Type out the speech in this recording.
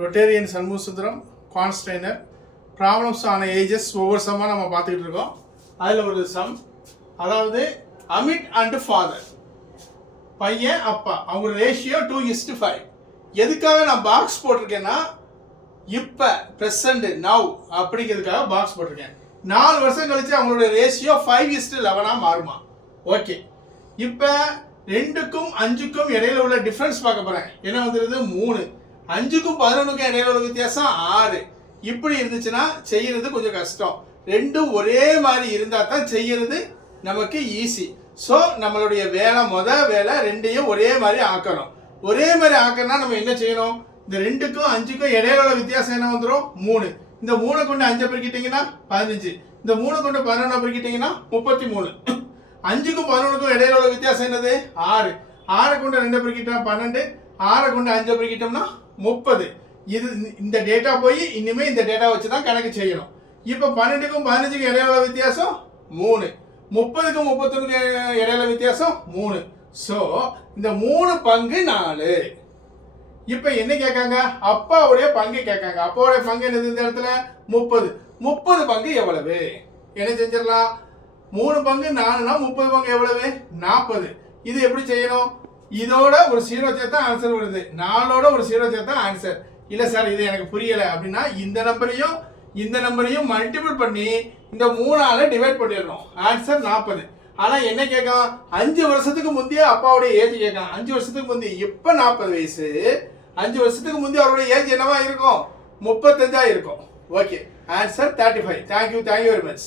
Rotarian Shanmugasundaram கான்ஸ்டைனர் problems ஆன ages ஒவ்வொரு சம்மாக நம்ம பார்த்துக்கிட்டு இருக்கோம். அதில் ஒரு சம், அதாவது அமிட் அண்ட் ஃபாதர், பையன் அப்பா, அவங்க ரேஷியோ 2:5. எதுக்காக நான் பாக்ஸ் போட்டிருக்கேன்னா, இப்போ ப்ரெசண்ட் நவ் அப்படிங்கிறதுக்காக பாக்ஸ் போட்டிருக்கேன். 4 வருஷம் கழிச்சு அவங்களோட ரேஷியோ 5:11 மாறுமா? ஓகே, இப்போ 2க்கும் 5க்கும் இடையில உள்ள டிஃப்ரென்ஸ் பார்க்க போகிறேன். என்ன வந்துடுது? 3. 5க்கும் 11க்கும் இடையில உள்ள வித்தியாசம் 6. இப்படி இருந்துச்சுன்னா செய்யறது கொஞ்சம் கஷ்டம். ரெண்டும் ஒரே மாதிரி இருந்தால் தான் செய்யறது நமக்கு ஈஸி. ஸோ நம்மளுடைய வேலை ரெண்டையும் ஒரே மாதிரி ஆக்கணும். ஒரே மாதிரி ஆக்கணும்னா நம்ம என்ன செய்யணும்? இந்த 2க்கும் 5க்கும் இடையில உள்ள வித்தியாசம் என்ன வந்துடும்? 3. இந்த 3 கொண்டு 5 பெருக்கிட்டீங்கன்னா 15. இந்த 3 கொண்டு 11 பெருக்கிட்டீங்கன்னா 33. 5க்கும் 11க்கும் இடையில உள்ள வித்தியாசம் என்னது? 6. 6 கொண்டு 2 பெருக்கிட்டா 12. 6 கொண்டு 5 பெருக்கிட்டோம்னா 30. இது இந்த டேட்டா போய் இனிமே இந்த டேட்டா வச்சு தான் கணக்கு செய்யணும். இப்போ 12க்கும் 15க்கும் இடையில வித்தியாசம் 3. 30க்கும் 31க்கும் இடையில வித்தியாசம் 3. ஸோ இந்த 3 பங்கு 4. இப்போ என்ன கேட்காங்க? அப்பாவுடைய பங்கு கேட்காங்க. அப்பாவுடைய பங்கு என்னது இந்த இடத்துல? 30. 30 பங்கு எவ்வளவு? என்ன செஞ்சிடலாம்? 3 பங்கு 4னா 30 பங்கு எவ்வளவு? 40. இது எப்படி செய்யணும்? இதோட ஒரு 0 சேர்த்தா ஆன்சர் வருது, 4ஓட ஒரு 0 சேர்த்தா ஆன்சர். இல்லை சார் இது எனக்கு புரியலை அப்படின்னா இந்த நம்பரையும் மல்டிபிள் பண்ணி இந்த 3ஆல டிவைட் பண்ணிடணும். ஆன்சர் 40. ஆனால் என்ன கேட்கும்? 5 வருஷத்துக்கு முந்தைய அப்பாவுடைய ஏஜ் கேட்கும். 5 வருஷத்துக்கு முந்தைய, இப்போ 40 வயசு. 5 வருஷத்துக்கு முந்தைய அவருடைய ஏஜ் என்னவா இருக்கும்? 35 இருக்கும். Okay, answer 35. Thank you very much.